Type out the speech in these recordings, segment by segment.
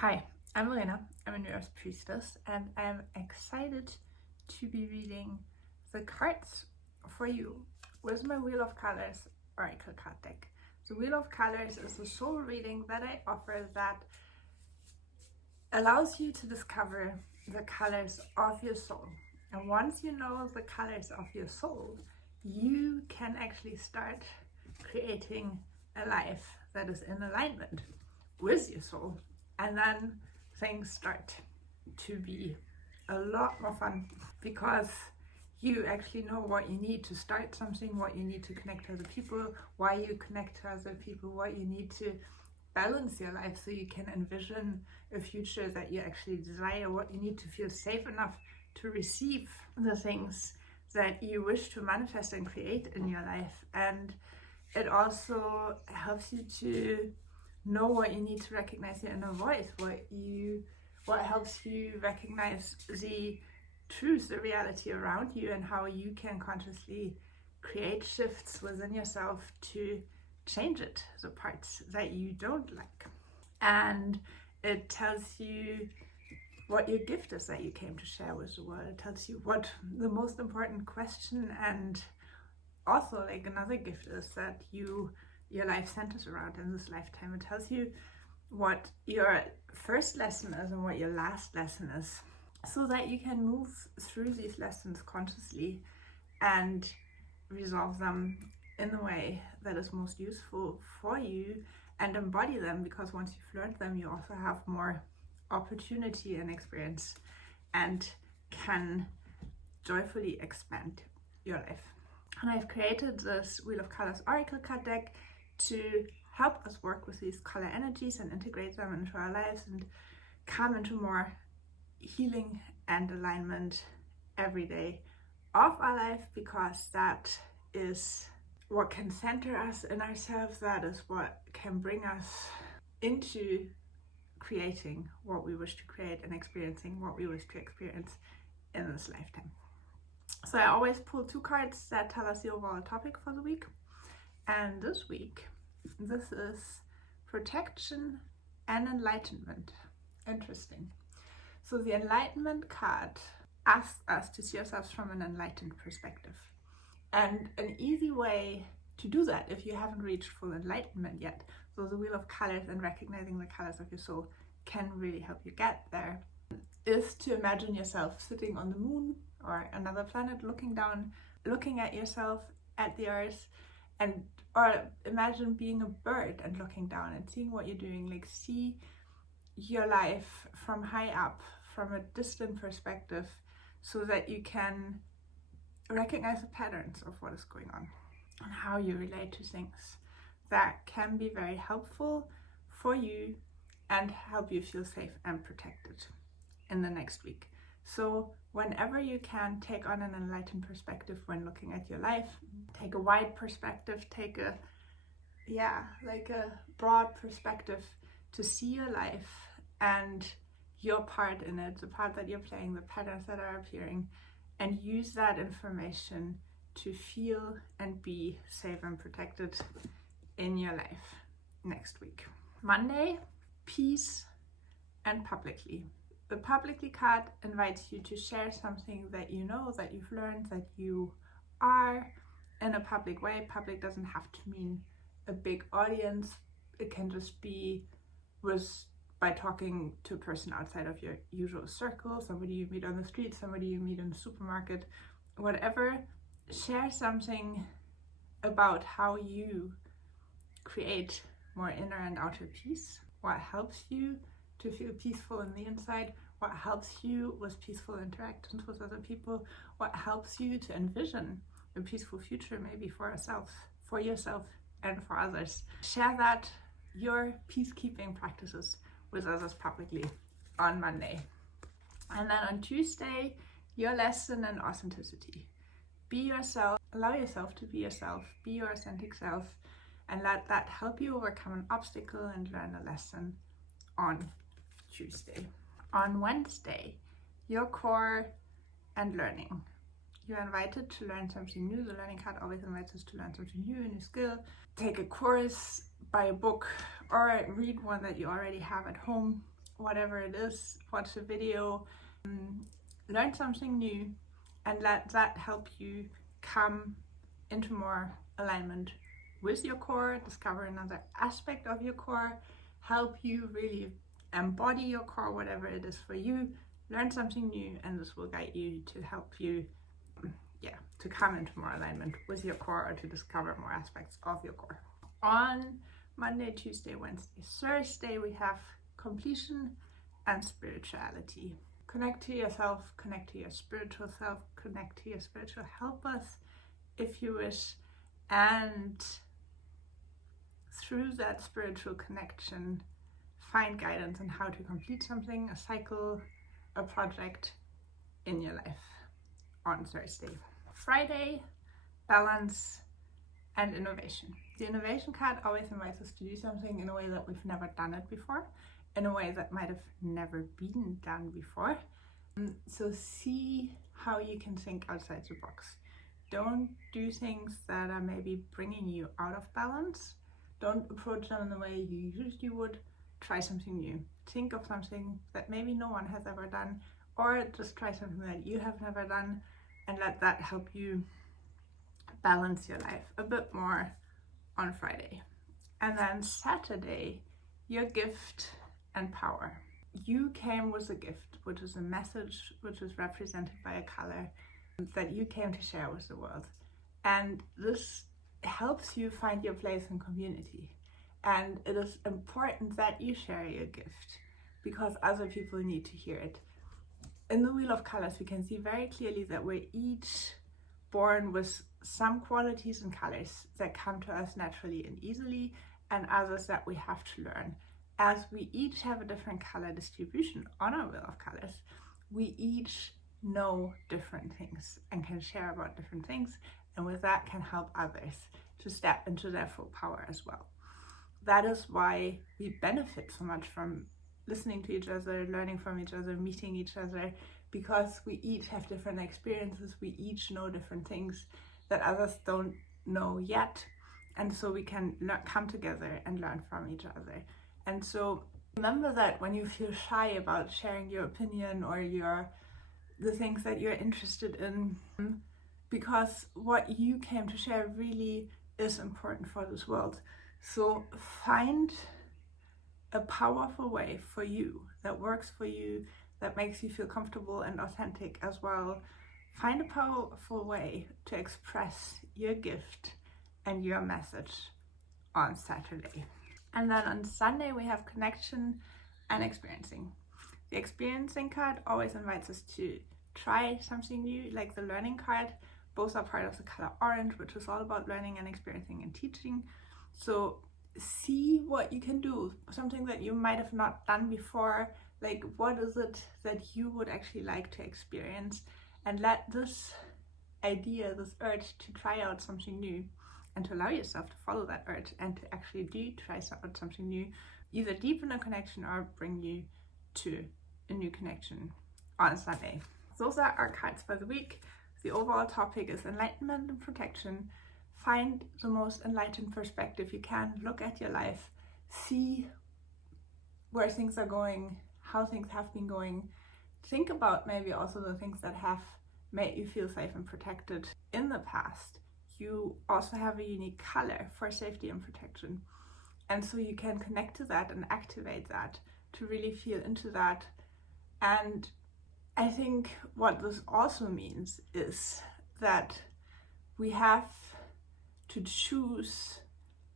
Hi, I'm Elena. I'm a New Earth Priestess, and I'm excited to be reading the cards for you with my Wheel of Colors Oracle card deck. The Wheel of Colors is a soul reading that I offer that allows you to discover the colors of your soul. And once you know the colors of your soul, you can actually start creating a life that is in alignment with your soul. And then things start to be a lot more fun because you actually know what you need to start something, what you need to connect to other people, why you connect to other people, what you need to balance your life so you can envision a future that you actually desire, what you need to feel safe enough to receive the things that you wish to manifest and create in your life. And it also helps you to know what you need to recognize your inner voice, what helps you recognize the truth, the reality around you, and how you can consciously create shifts within yourself to change it, the parts that you don't like. And it tells you what your gift is that you came to share with the world. It tells you what the most important question and also like another gift is that your life centers around in this lifetime. It tells you what your first lesson is and what your last lesson is, so that you can move through these lessons consciously and resolve them in a way that is most useful for you and embody them, because once you've learned them, you also have more opportunity and experience and can joyfully expand your life. And I've created this Wheel of Colors Oracle card deck to help us work with these color energies and integrate them into our lives and come into more healing and alignment every day of our life, because that is what can center us in ourselves. That is what can bring us into creating what we wish to create and experiencing what we wish to experience in this lifetime. So I always pull two cards that tell us the overall topic for the week. And this week, this is Protection and Enlightenment. Interesting. So the Enlightenment card asks us to see ourselves from an enlightened perspective. And an easy way to do that, if you haven't reached full enlightenment yet, so the Wheel of Colors and recognizing the colors of your soul can really help you get there, is to imagine yourself sitting on the moon or another planet, looking down, looking at yourself at the earth, or imagine being a bird and looking down and seeing what you're doing. Like, see your life from high up, from a distant perspective, so that you can recognize the patterns of what is going on and how you relate to things. That can be very helpful for you and help you feel safe and protected in the next week. So whenever you can, take on an enlightened perspective when looking at your life. Take a wide perspective, take a broad perspective to see your life and your part in it, the part that you're playing, the patterns that are appearing, and use that information to feel and be safe and protected in your life next week. Monday, peace and publicly. The publicly card invites you to share something that you know, that you've learned, that you are in a public way. Public doesn't have to mean a big audience. It can just be by talking to a person outside of your usual circle, somebody you meet on the street, somebody you meet in the supermarket, whatever. Share something about how you create more inner and outer peace, what helps you to feel peaceful in the inside, what helps you with peaceful interactions with other people, what helps you to envision a peaceful future, maybe for yourself and for others. Share that, your peacekeeping practices, with others publicly on Monday. And then on Tuesday, your lesson in authenticity. Be yourself, allow yourself to be yourself, be your authentic self, and let that help you overcome an obstacle and learn a lesson on Tuesday. On Wednesday, your core and learning. You're invited to learn something new. The learning card always invites us to learn something new, a new skill. Take a course, buy a book, or read one that you already have at home. whatever it is, watch a video, learn something new, and let that help you come into more alignment with your core, discover another aspect of your core, help you really embody your core, whatever it is for you, learn something new, and this will guide you to help you to come into more alignment with your core, or to discover more aspects of your core. On Monday, Tuesday, Wednesday, Thursday, we have completion and spirituality. Connect to yourself, connect to your spiritual self, connect to your spiritual helpers if you wish, and through that spiritual connection, find guidance on how to complete something, a cycle, a project in your life on Thursday. Friday, balance and innovation. The innovation card always invites us to do something in a way that we've never done it before, in a way that might have never been done before. So see how you can think outside the box. Don't do things that are maybe bringing you out of balance. Don't approach them in the way you usually would. Try something new. Think of something that maybe no one has ever done, or just try something that you have never done, and let that help you balance your life a bit more on Friday. And then Saturday, your gift and power. You came with a gift, which is a message which is represented by a color that you came to share with the world. And this helps you find your place in community. And it is important that you share your gift because other people need to hear it. In the Wheel of Colors, we can see very clearly that we're each born with some qualities and colors that come to us naturally and easily, and others that we have to learn. As we each have a different color distribution on our Wheel of Colors, we each know different things and can share about different things, and with that can help others to step into their full power as well. That is why we benefit so much from listening to each other, learning from each other, meeting each other, because we each have different experiences, we each know different things that others don't know yet, and so we can come together and learn from each other. And so remember that when you feel shy about sharing your opinion or the things that you're interested in, because what you came to share really is important for this world. So find a powerful way for you that works for you, that makes you feel comfortable and authentic as well. Find a powerful way to express your gift and your message on Saturday. And then on Sunday we have connection and experiencing. The experiencing card always invites us to try something new, like the learning card. Both are part of the color orange, which is all about learning and experiencing and teaching. So see what you can do, something that you might have not done before, like what is it that you would actually like to experience, and let this idea, this urge to try out something new and to allow yourself to follow that urge and to actually try out something new, either deepen a connection or bring you to a new connection on Sunday. Those are our cards for the week. The overall topic is enlightenment and protection. Find the most enlightened perspective you can. Look at your life. See where things are going, how things have been going. Think about maybe also the things that have made you feel safe and protected in the past. You also have a unique color for safety and protection. And so you can connect to that and activate that to really feel into that. And I think what this also means is that we have to choose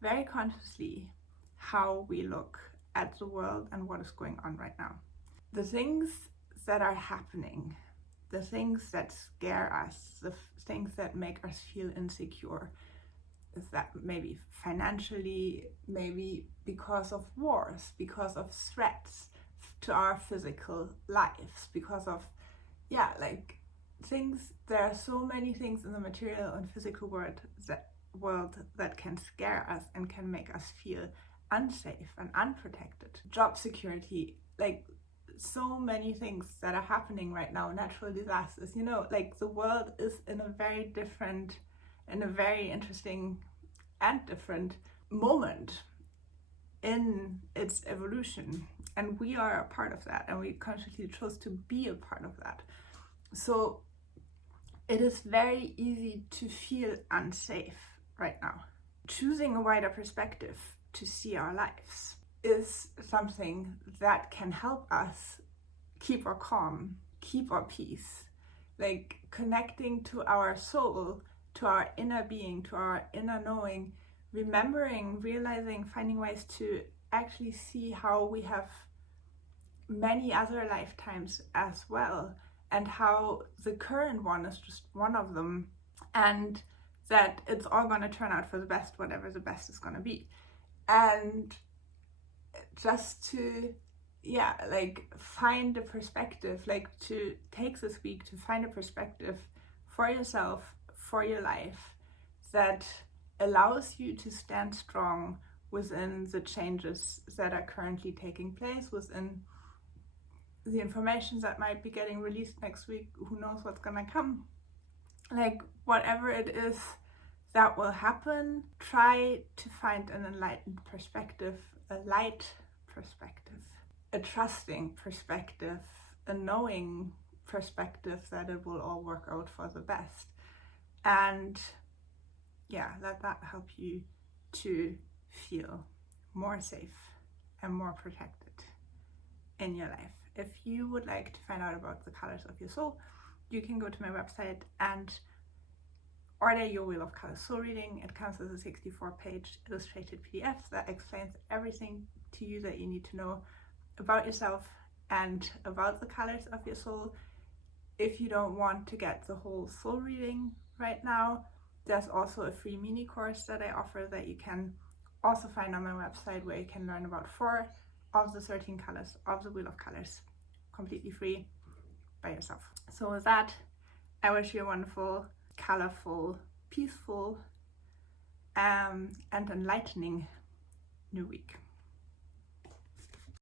very consciously how we look at the world and what is going on right now. The things that are happening, the things that scare us, the things that make us feel insecure, is that maybe financially, maybe because of wars, because of threats to our physical lives, because of things. There are so many things in the material and physical world that can scare us and can make us feel unsafe and unprotected. Job security, so many things that are happening right now, natural disasters, the world is in a very interesting and different moment in its evolution. And we are a part of that, and we consciously chose to be a part of that. So it is very easy to feel unsafe right now. Choosing a wider perspective to see our lives is something that can help us keep our calm, keep our peace, like connecting to our soul, to our inner being, to our inner knowing, remembering, realizing, finding ways to actually see how we have many other lifetimes as well, and how the current one is just one of them, and that it's all going to turn out for the best, whatever the best is going to be. And just to like find a perspective, like to take this week to find a perspective for yourself, for your life, that allows you to stand strong within the changes that are currently taking place, within the information that might be getting released next week. Who knows what's gonna come? Like whatever it is that will happen, try to find an enlightened perspective, a light perspective, a trusting perspective, a knowing perspective that it will all work out for the best. And let that help you to feel more safe and more protected in your life. If you would like to find out about the colors of your soul, you can go to my website and order your Wheel of Colors soul reading. It comes as a 64-page illustrated PDF that explains everything to you that you need to know about yourself and about the colors of your soul. If you don't want to get the whole soul reading right now, there's also a free mini course that I offer that you can also find on my website, where you can learn about 4 of the 13 colors of the Wheel of Colors completely free by yourself. So with that, I wish you a wonderful, colorful, peaceful, and enlightening new week.